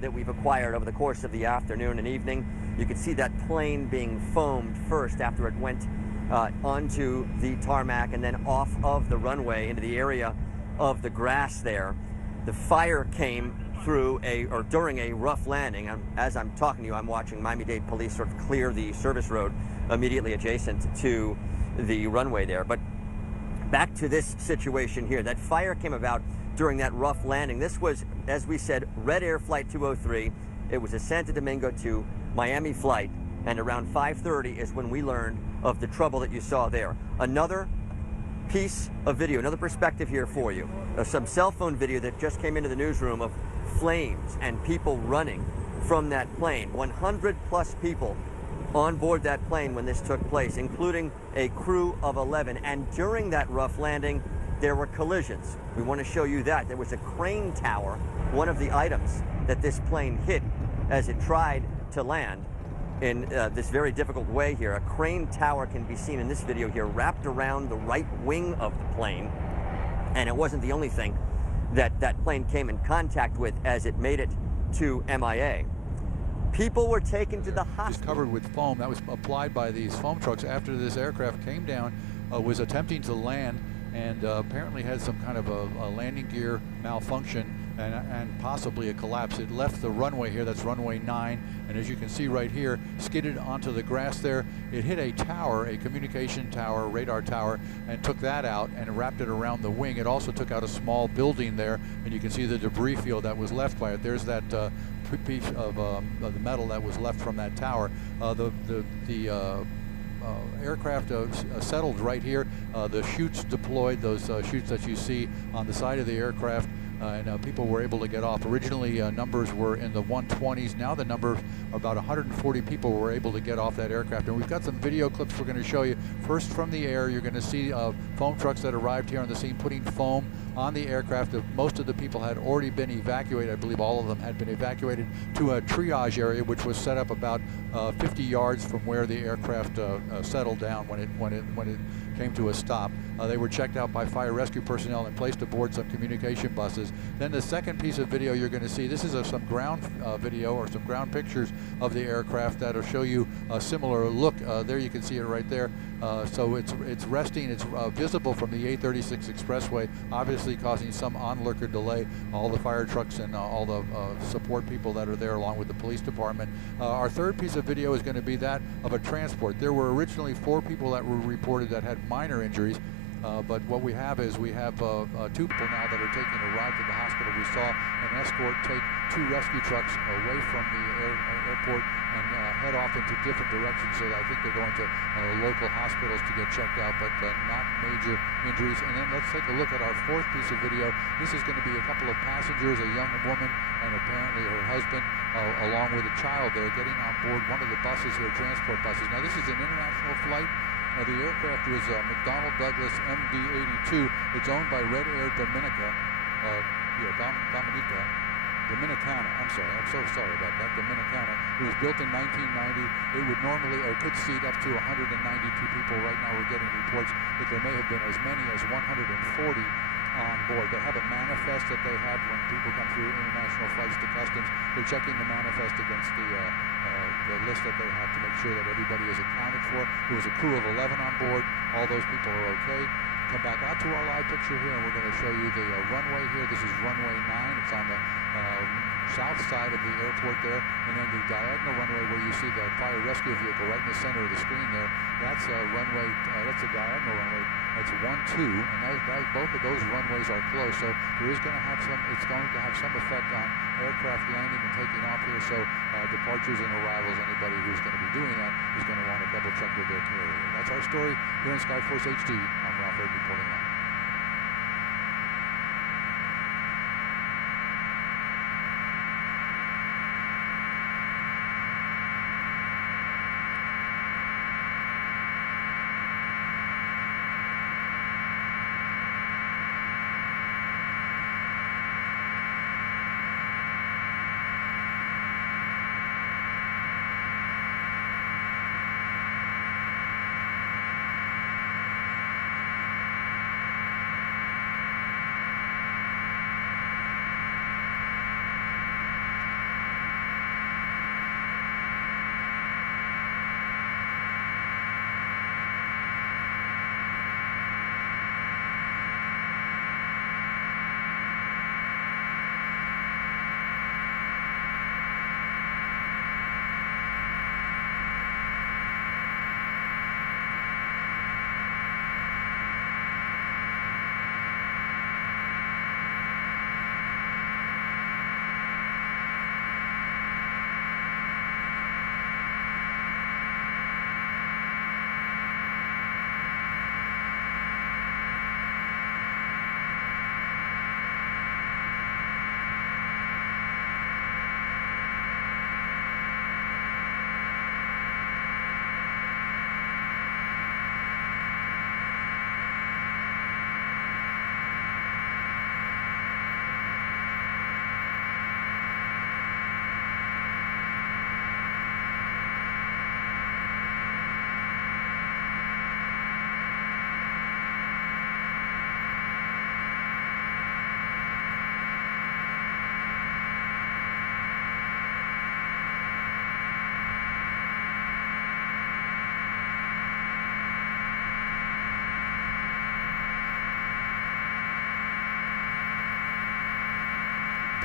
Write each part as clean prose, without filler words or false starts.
that we've acquired over the course of the afternoon and evening. You can see that plane being foamed first after it went onto the tarmac and then off of the runway into the area of the grass there. The fire came through during a rough landing. As I'm talking to you, I'm watching Miami-Dade police sort of clear the service road immediately adjacent to the runway there. But back to this situation here. That fire came about during that rough landing. This was, as we said, Red Air Flight 203. It was a Santo Domingo to Miami flight, and around 5:30 is when we learned of the trouble that you saw there. Another piece of video, another perspective here for you. Some cell phone video that just came into the newsroom of flames and people running from that plane. 100 plus people on board that plane when this took place, including a crew of 11. And during that rough landing, there were collisions. We want to show you that. There was a crane tower, one of the items that this plane hit as it tried to land in this very difficult way here. A crane tower can be seen in this video here, wrapped around the right wing of the plane. And it wasn't the only thing that that plane came in contact with as it made it to MIA. People were taken to the hospital. Just covered with foam that was applied by these foam trucks after this aircraft came down, was attempting to land, and apparently had some kind of a landing gear malfunction and possibly a collapse. It left the runway here, that's runway 9, and as you can see right here, skidded onto the grass there. It hit a tower, a communication tower, radar tower, and took that out and wrapped it around the wing. It also took out a small building there, and you can see the debris field that was left by it. There's that piece of the metal that was left from that tower. The aircraft settled right here. The chutes deployed, those chutes that you see on the side of the aircraft, and people were able to get off. Originally, numbers were in the 120s. Now the number, about 140 people were able to get off that aircraft. And we've got some video clips we're going to show you. First, from the air, you're going to see foam trucks that arrived here on the scene putting foam on the aircraft. Most of the people had already been evacuated. I believe all of them had been evacuated to a triage area, which was set up about 50 yards from where the aircraft settled down when it came to a stop. They were checked out by fire rescue personnel and placed aboard some communication buses. Then the second piece of video you're going to see, this is some ground video or some ground pictures of the aircraft that'll show you a similar look. There you can see it right there. So it's resting, it's visible from the 836 expressway, obviously causing some onlooker delay. All the fire trucks and all the support people that are there along with the police department. Our third piece of video is going to be that of a transport. There were originally 4 people that were reported that had minor injuries. But what we have is we have 2 people now that are taking a ride to the hospital. We saw an escort take 2 rescue trucks away from the airport and head off into different directions. So I think they're going to local hospitals to get checked out, but not major injuries. And then let's take a look at our 4th piece of video. This is going to be a couple of passengers, a young woman and apparently her husband, along with a child there, getting on board one of the buses here, transport buses. Now this is an international flight. The aircraft was McDonnell-Douglas MD-80. It's owned by Red Air Dominicana. I'm sorry, I'm so sorry about that. Dominicana. It was built in 1990. It would normally, or could seat up to 192 people. Right now we're getting reports that there may have been as many as 140 on board. They have a manifest that they have when people come through international flights to customs. They're checking the manifest against the list that they have to make sure that everybody is accounted for. There was a crew of 11 on board. All those people are okay. Come back out to our live picture here, and we're going to show you the runway here. This is runway 9. It's on the south side of the airport there, and then the diagonal runway where you see the fire rescue vehicle right in the center of the screen there. That's a runway. That's a diagonal runway. That's 1, 2, and both of those runways are closed. So there is going to have some. It's going to have some effect on aircraft landing and taking off here. So departures and arrivals. Anybody who's going to be doing that is going to want to double check with their carrier. That's our story here in Skyforce HD. I'm Ralph Erd reporting live.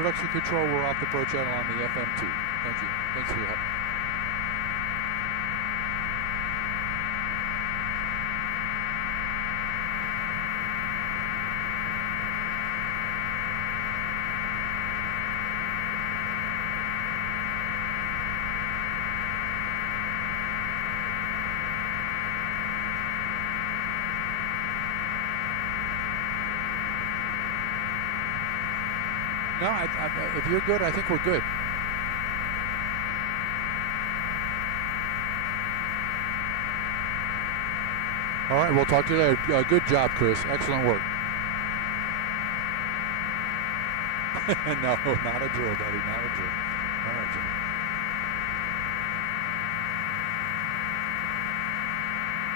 Production control, we're off the Pro channel on the FM2. Thank you. Thanks for your help. No, if you're good, I think we're good. All right, we'll talk to you later. Good job, Chris. Excellent work. No, not a drill, buddy. Not a drill. All right, Jimmy.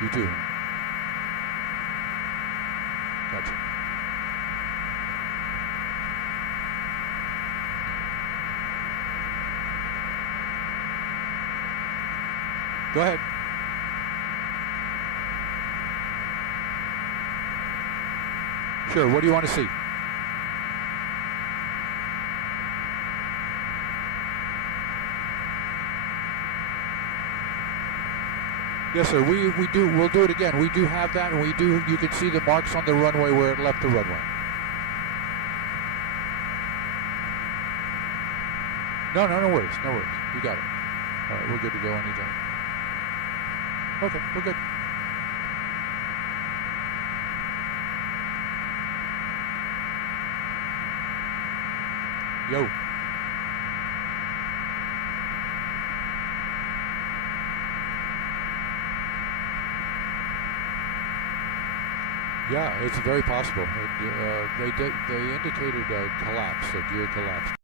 You too. Gotcha. Go ahead. Sure, what do you want to see? Yes, sir, we'll do it again. We do have that, and you can see the marks on the runway where it left the runway. No worries, no worries. You got it. All right, we're good to go anytime. Okay, we're good. Yo. Yeah, it's very possible. They indicated a collapse, a gear collapse.